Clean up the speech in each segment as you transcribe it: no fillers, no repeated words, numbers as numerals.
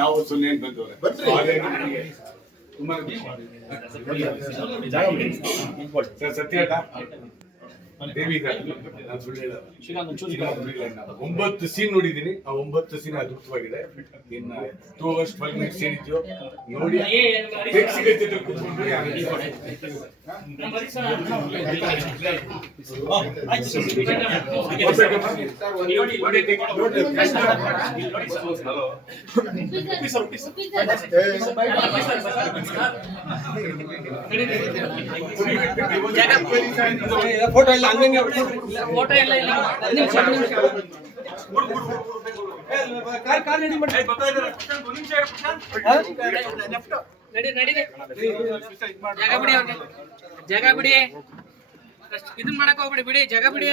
ನಾವು ಸುನ್ನೇನ್ ಬಂದವ್ರೆ ಸತ್ಯ ದೇವಿ 9 ಸೀನ್ ನೋಡಿದೀನಿ. ಆ 9 ಸೀನ್ ಅದ್ಭುತವಾಗಿದೆ. ಇನ್ನ 2 hours 12 minutes ಏನಿದ್ಯೋ ನೋಡಿ ಕೂತ್ಕೊಂಡು ಫೋಟೋ ಇಲ್ಲ ಹಂಗಂಗೆ ಫೋಟೋ ಎಲ್ಲ ಇಲ್ಲ ಕಾರ್ ರೆಡಿ ಮಾಡಿ ನಡಿ ನಡಿ ಜಾಗ ಬಿಡಿ ಇದನ್ನ ಮಾಡಕ್ ಹೋಗ್ಬಿಡಿ ಬಿಡಿ ಜಾಗ ಬಿಡಿ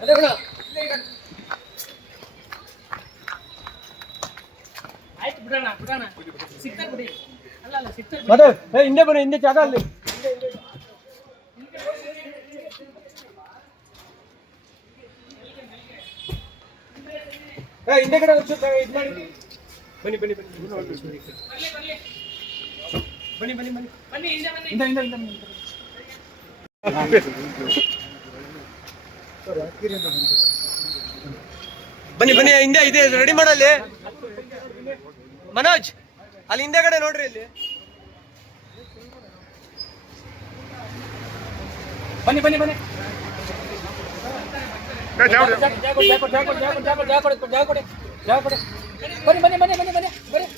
ಅದೇ ಬಿಡ ಆಯ್ತು ಬಿಡೋಣ ಬಿಡೋಣ ಸಿಗ್ತಾರೆ ಬಿಡಿ ಅಲ್ಲ ಅಲ್ಲ ಸಿಗ್ತಾರೆ ಮತ್ತೆ ಹಿಂದೆ ಬನ್ನಿ ಹಿಂದೆ ಜಾಗ ಅಲ್ಲಿ ಹಿಂದೆ ಕಡೆ ಇದು ಮಾಡಿ ಬನ್ನಿ ಬನ್ನಿ ಬನ್ನಿ ಬನ್ನಿ ಬನ್ನಿ ಬನ್ನಿ ಬನ್ನಿ ಹಿಂದೆ ಬನ್ನಿ ಹಿಂದೆ ಹಿಂದೆ ಹಿಂದೆ ಬನ್ನಿ ಬನ್ನಿ ಹಿಂದೆ ಇದೆ ರೆಡಿ ಮಾಡಲ್ಲಿ ಮನೋಜ್ ಅಲ್ಲಿ ಹಿಂದೆ ಕಡೆ ನೋಡ್ರಿ ಇಲ್ಲಿ ಬನ್ನಿ ಬನ್ನಿ ಬನ್ನಿ ಬನ್ನಿ ಬನ್ನಿ ಬನ್ನಿ ಬನ್ನಿ ಬನ್ನಿ ಬನ್ನಿ